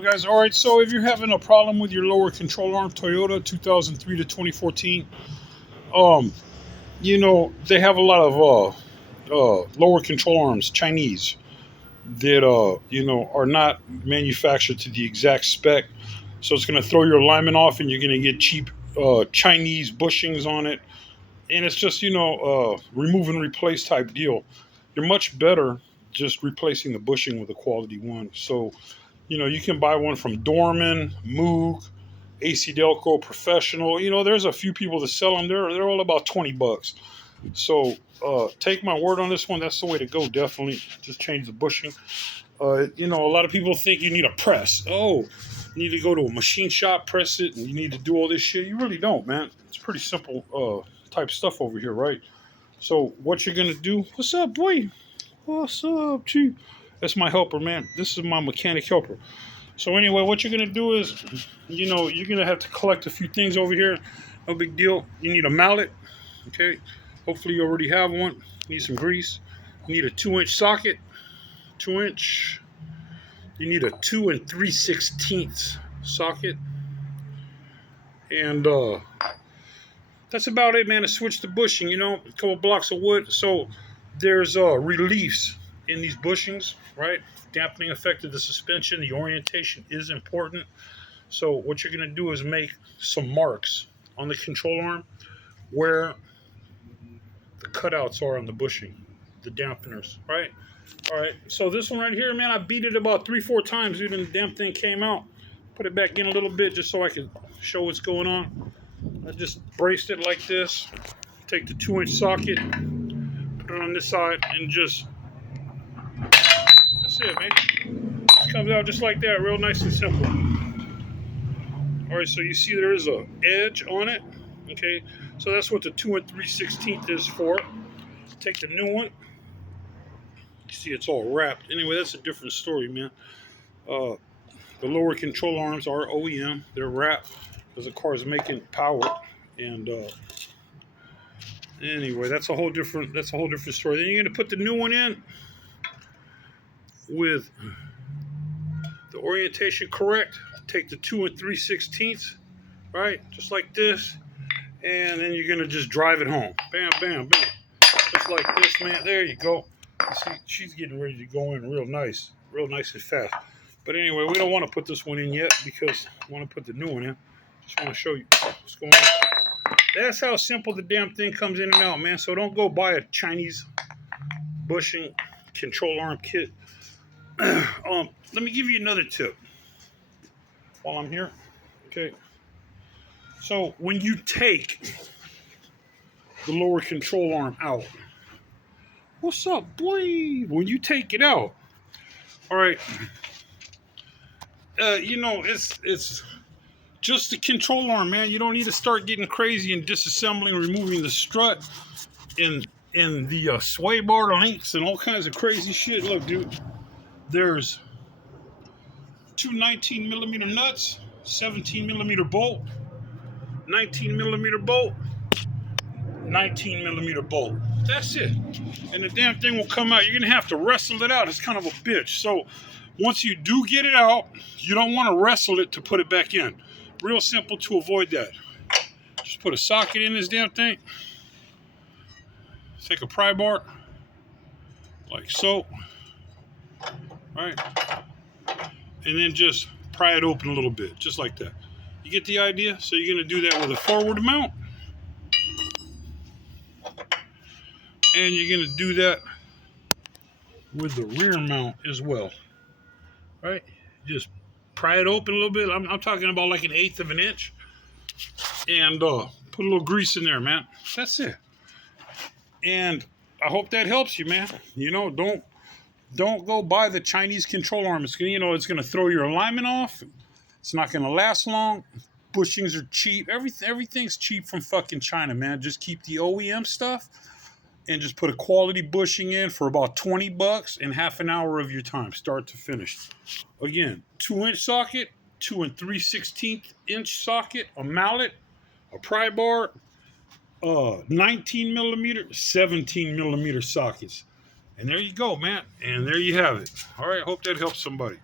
Guys, all right, so if you're having a problem with your lower control arm, Toyota 2003 to 2014, um they have a lot of lower control arms, Chinese, that are not manufactured to the exact spec, so it's going to throw your alignment off and you're going to get cheap Chinese bushings on it, and it's just remove and replace type deal. You're much better just replacing the bushing with a quality one. So you can buy one from Dorman, Moog, AC Delco, Professional. There's a few people that sell them. They're all about $20. So take my word on this one. That's the way to go. Definitely, just change the bushing. A lot of people think you need a press. Oh, you need to go to a machine shop, press it, and you need to do all this shit. You really don't, man. It's pretty simple type stuff over here, right? So what you're gonna do? What's up, boy? What's up, Chief? That's my helper, man. This is my mechanic helper. So anyway, what you're gonna do is, you're gonna have to collect a few things over here. No big deal. You need a mallet, okay? Hopefully you already have one. You need some grease. You need a 2-inch socket, 2-inch. You need a 2 3/16 socket, and that's about it, man. To switch the bushing, a couple blocks of wood. So there's reliefs in these bushings, right? Dampening effect of the suspension. The orientation is important. So what you're going to do is make some marks on the control arm where the cutouts are on the bushing, the dampeners, right? All right, so this one right here, man, I beat it about 3-4 times, dude, and the damn thing came out. Put it back in a little bit just so I could show what's going on. I just braced it like this. Take the 2-inch socket, put it on this side, and just, that's it, man. It comes out just like that, real nice and simple. All right, so you see there is a edge on it, okay? So that's what the 2 3/16 is for. Take the new one. You see it's all wrapped. Anyway, that's a different story, man. The lower control arms are OEM. They're wrapped because the car is making power. And anyway, that's a whole different story. Then you're gonna put the new one in with the orientation correct. Take the 2 3/16, right? Just like this. And then you're gonna just drive it home. Bam, bam, bam. Just like this, man. There you go. You see, she's getting ready to go in real nice and fast. But anyway, we don't want to put this one in yet because I want to put the new one in. Just want to show you what's going on. That's how simple the damn thing comes in and out, man. So don't go buy a Chinese bushing control arm kit. Let me give you another tip while I'm here. Okay. So when you take the lower control arm out, what's up, boy? When you take it out, all right, it's just the control arm, man. You don't need to start getting crazy and disassembling, removing the strut in the sway bar links and all kinds of crazy shit. Look, dude, there's two 19mm nuts, 17mm bolt, 19mm bolt, 19mm bolt. That's it. And the damn thing will come out. You're going to have to wrestle it out. It's kind of a bitch. So once you do get it out, you don't want to wrestle it to put it back in. Real simple to avoid that. Just put a socket in this damn thing. Take a pry bar, like so. Right? And then just pry it open a little bit, just like that. You get the idea? So you're going to do that with a forward mount. And you're going to do that with the rear mount as well. Right? Just pry it open a little bit. I'm talking about like 1/8 of an inch. And put a little grease in there, man. That's it. And I hope that helps you, man. Don't go buy the Chinese control arm. It's gonna throw your alignment off. It's not gonna last long. Bushings are cheap. Everything's cheap from fucking China, man. Just keep the OEM stuff and just put a quality bushing in for about $20 in half an hour of your time, start to finish. Again, 2-inch socket, 2 3/16 socket, a mallet, a pry bar, 19mm, 17mm sockets. And there you go, man. And there you have it. All right, hope that helps somebody.